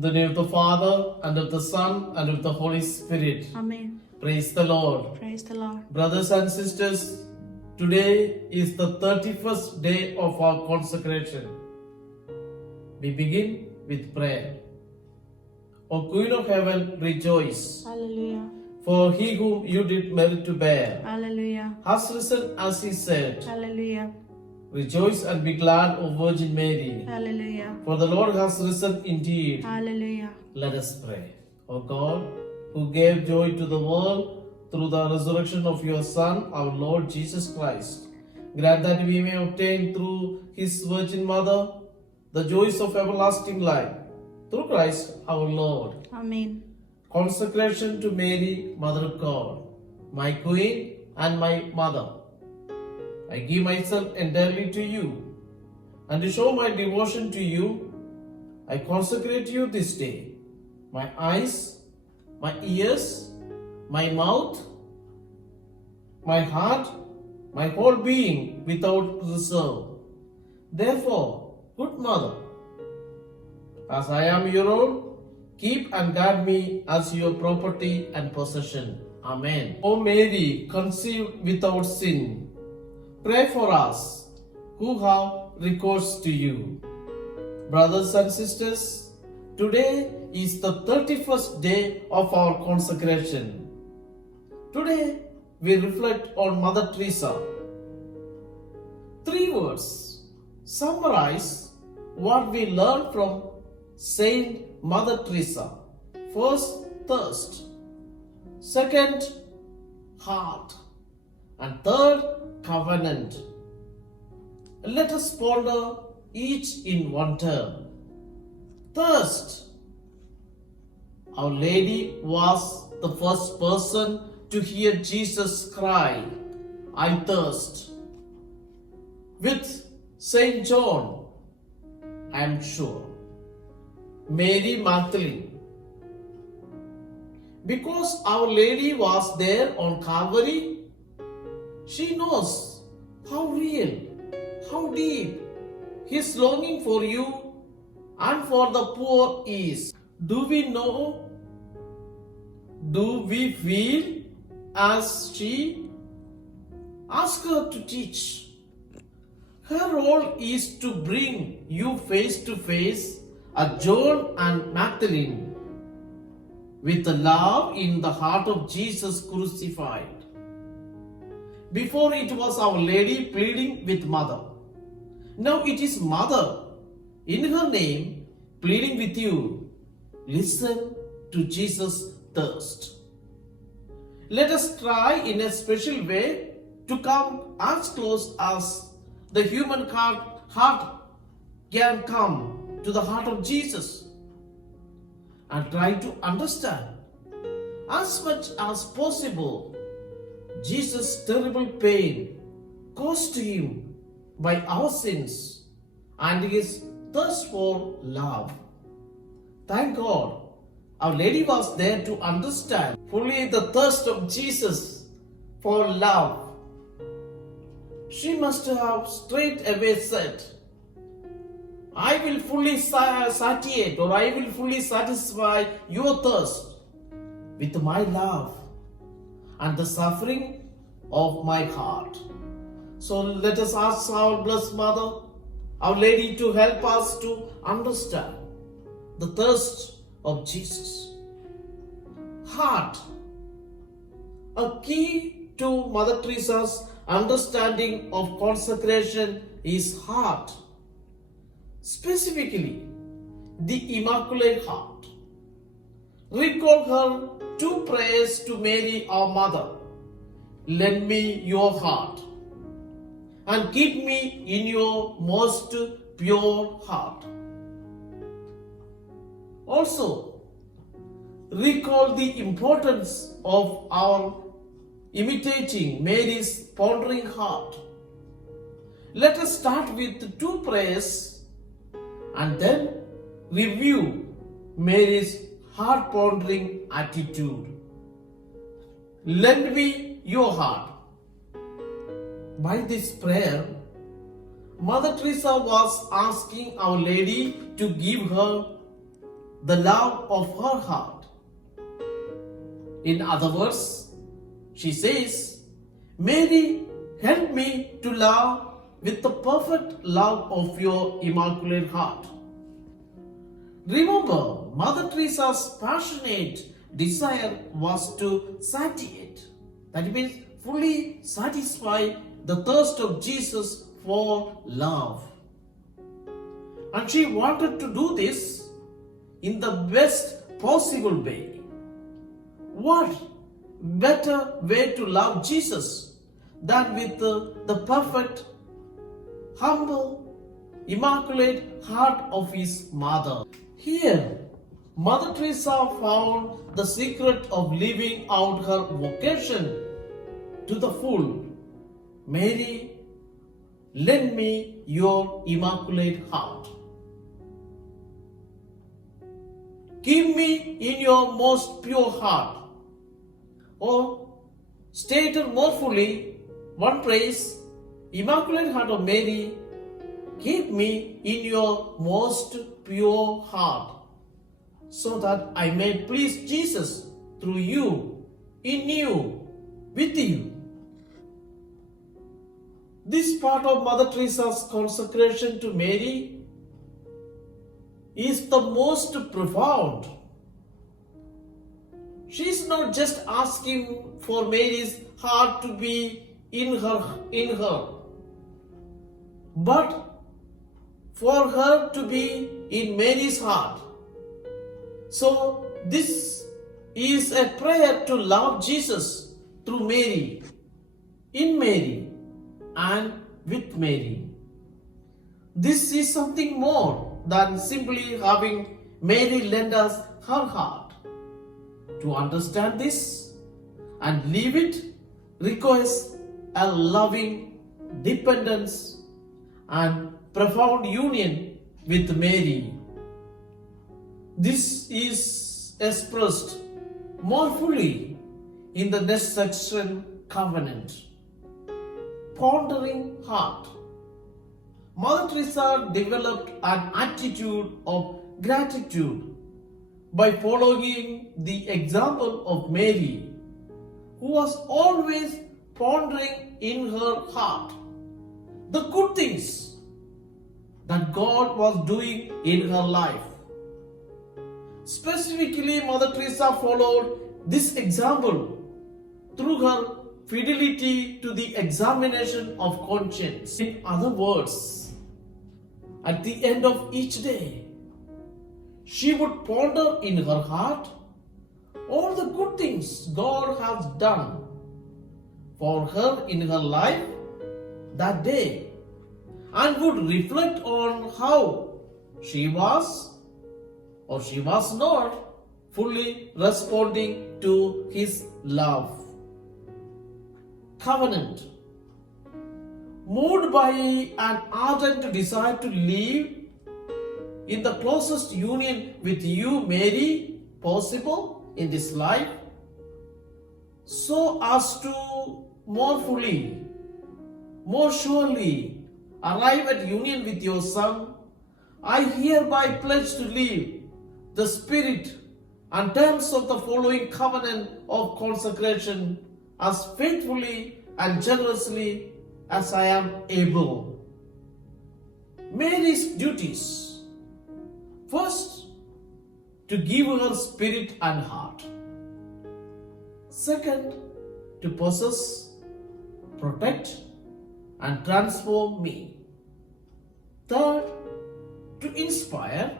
In the name of the Father, and of the Son, and of the Holy Spirit. Amen. Praise the Lord. Praise the Lord. Brothers and sisters, today is the 31st day of our consecration. We begin with prayer. O Queen of Heaven, rejoice, Hallelujah. for he whom you did merit to bear Hallelujah. has risen as he said. Hallelujah. Rejoice and be glad, O Virgin Mary, Hallelujah. for the Lord has risen indeed. Hallelujah. Let us pray. O God, who gave joy to the world through the resurrection of your Son, our Lord Jesus Christ, grant that we may obtain through his Virgin Mother the joys of everlasting life. Through Christ our Lord. Amen. Consecration to Mary, Mother of God, my Queen and my Mother. I give myself entirely to you, and to show my devotion to you, I consecrate you this day, my eyes, my ears, my mouth, my heart, my whole being without reserve. Therefore, good Mother, as I am your own, keep and guard me as your property and possession. Amen. O Mary, conceived without sin, pray for us who have recourse to you. Brothers and sisters, today is the 31st day of our consecration. Today we reflect on Mother Teresa. 3 words summarize what we learn from Saint Mother Teresa. First, thirst. Second, heart. And third, covenant. Let us ponder each in one term. Thirst. Our Lady was the first person to hear Jesus cry, I thirst. With Saint John, I am sure. Mary Magdalene. Because Our Lady was there on Calvary, she knows how real, how deep his longing for you and for the poor is. Do we know? Do we feel as she? Ask her to teach. Her role is to bring you face to face as John and Magdalene with the love in the heart of Jesus crucified. Before it was Our Lady pleading with Mother. Now it is Mother in her name pleading with you. Listen to Jesus' thirst. Let us try in a special way to come as close as the human heart can come to the heart of Jesus and try to understand as much as possible Jesus' terrible pain caused to him by our sins and his thirst for love. Thank God, Our Lady was there to understand fully the thirst of Jesus for love. She must have straight away said, I will fully satiate or I will fully satisfy your thirst with my love and the suffering of my heart. So let us ask our Blessed Mother, Our Lady, to help us to understand the thirst of Jesus. Heart. A key to Mother Teresa's understanding of consecration is heart. Specifically, the Immaculate Heart. Recall her 2 prayers to Mary, our Mother. Lend me your heart and keep me in your most pure heart. Also, recall the importance of our imitating Mary's pondering heart. Let us start with 2 prayers and then review Mary's heart pondering attitude. Lend me your heart. By this prayer, Mother Teresa was asking Our Lady to give her the love of her heart. In other words, she says, Mary, help me to love with the perfect love of your immaculate heart. Remember, Mother Teresa's passionate desire was to satiate, that means fully satisfy the thirst of Jesus for love. And she wanted to do this in the best possible way. What better way to love Jesus than with the perfect, humble, immaculate heart of his mother? Here, Mother Teresa found the secret of living out her vocation to the full. Mary, lend me your immaculate heart. Keep me in your most pure heart. Or, stated more fully, one prays, Immaculate Heart of Mary, keep me in your most pure heart, so that I may please Jesus through you, in you, with you. This part of Mother Teresa's consecration to Mary is the most profound. She is not just asking for Mary's heart to be in her, but for her to be in Mary's heart. So this is a prayer to love Jesus through Mary, in Mary, and with Mary. This is something more than simply having Mary lend us her heart. To understand this and live it requires a loving dependence and profound union with Mary. This is expressed more fully in the next section, Covenant. Pondering heart. Mother Teresa developed an attitude of gratitude by following the example of Mary, who was always pondering in her heart the good things that God was doing in her life. Specifically, Mother Teresa followed this example through her fidelity to the examination of conscience. In other words, at the end of each day, she would ponder in her heart all the good things God has done for her in her life that day, and would reflect on how she was or she was not fully responding to his love. Covenant. Moved by an ardent desire to live in the closest union with you, Mary, possible in this life, so as to more fully, more surely arrive at union with your Son, I hereby pledge to live the spirit and terms of the following covenant of consecration as faithfully and generously as I am able. Mary's duties. First, to give her spirit and heart. Second, to possess, protect, and transform me. Third, to inspire,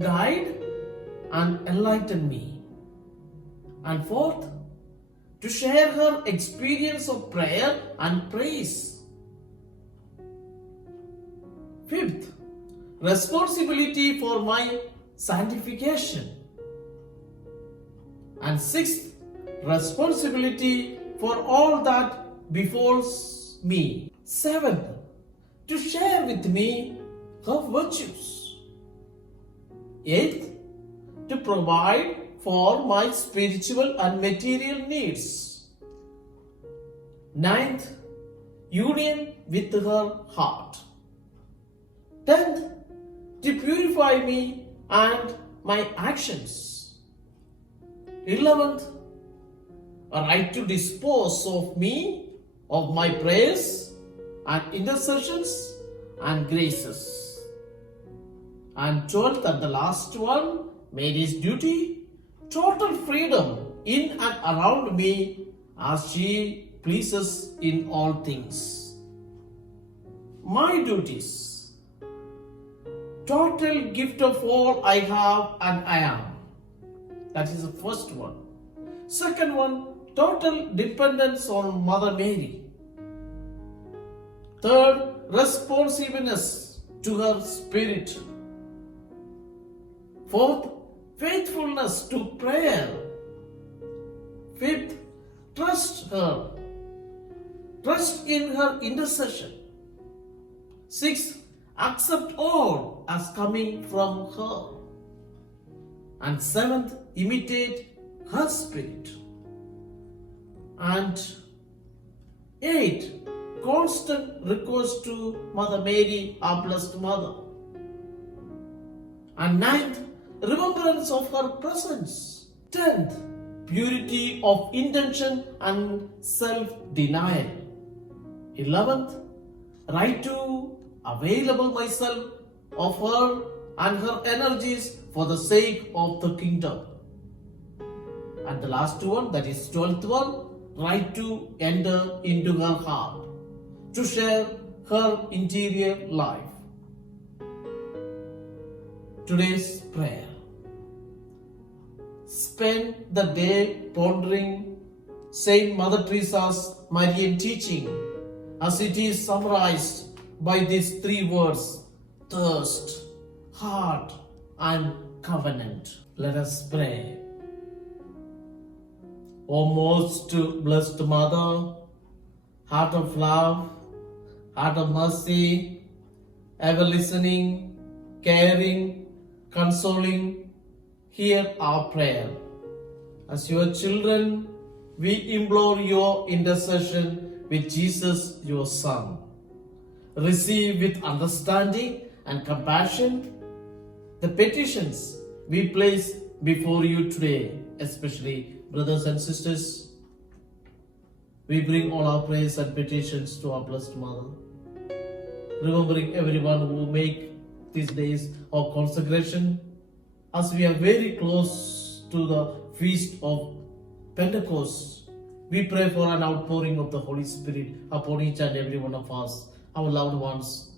guide, and enlighten me. And fourth, to share her experience of prayer and praise. Fifth, responsibility for my sanctification. And sixth, responsibility for all that befalls me. Seventh, to share with me her virtues. Eighth, to provide for my spiritual and material needs. Ninth, union with her heart. 10th, to purify me and my actions. 11th, a right to dispose of me, of my prayers and intercessions and graces. And 12th and the last one, Mary's duty, total freedom in and around me as she pleases in all things. My duties, total gift of all I have and I am. That is the first one. Second one, total dependence on Mother Mary. Third, responsiveness to her spirit. Fourth, faithfulness to prayer. Fifth, trust in her intercession. Sixth, accept all as coming from her. And seventh, imitate her spirit. And eighth, constant recourse to Mother Mary, our blessed Mother. And ninth, remembrance of her presence. 10th, purity of intention and self-denial. 11th, right to available myself of her and her energies for the sake of the kingdom. And the last one, that is 12th one, right to enter into her heart, to share her interior life. Today's prayer. Spend the day pondering Saint Mother Teresa's Marian teaching as it is summarized by these three words: thirst, heart, and covenant. Let us pray. O most blessed Mother, heart of love, heart of mercy, ever listening, caring, consoling, hear our prayer. As your children, we implore your intercession with Jesus, your Son. Receive with understanding and compassion the petitions we place before you today, especially brothers and sisters. We bring all our prayers and petitions to our blessed Mother, remembering everyone who make these days of consecration, as we are very close to the feast of Pentecost. We pray for an outpouring of the Holy Spirit upon each and every one of us, our loved ones,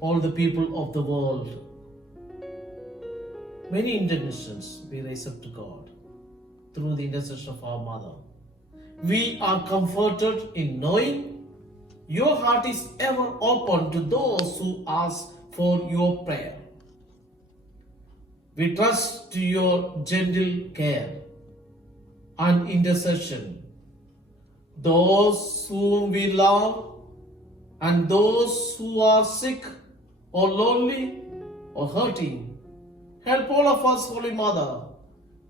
all the people of the world. Many intentions we raise up to God through the intercession of our Mother. We are comforted in knowing your heart is ever open to those who ask for your prayer. We trust to your gentle care and intercession. Those whom we love and those who are sick or lonely or hurting, help all of us, Holy Mother,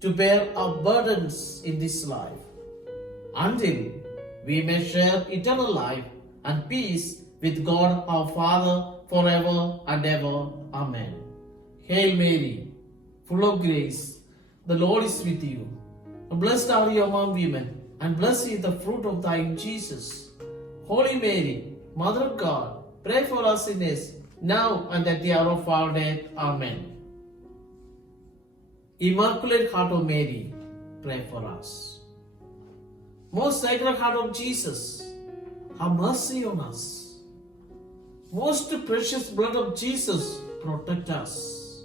to bear our burdens in this life until we may share eternal life and peace with God our Father forever and ever. Amen. Hail Mary, full of grace, the Lord is with you. Blessed are you among women, and blessed is the fruit of thy womb, Jesus. Holy Mary, Mother of God, pray for us sinners, now and at the hour of our death. Amen. Immaculate Heart of Mary, pray for us. Most Sacred Heart of Jesus, have mercy on us. Most precious blood of Jesus, protect us.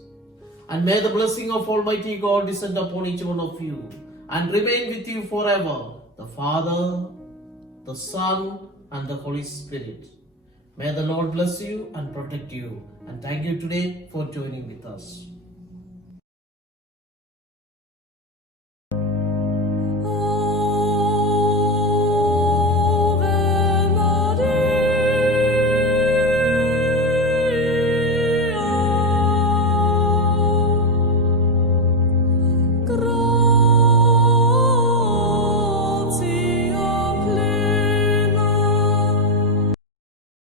And may the blessing of Almighty God descend upon each one of you and remain with you forever, the Father, the Son, and the Holy Spirit. May the Lord bless you and protect you. And thank you today for joining with us.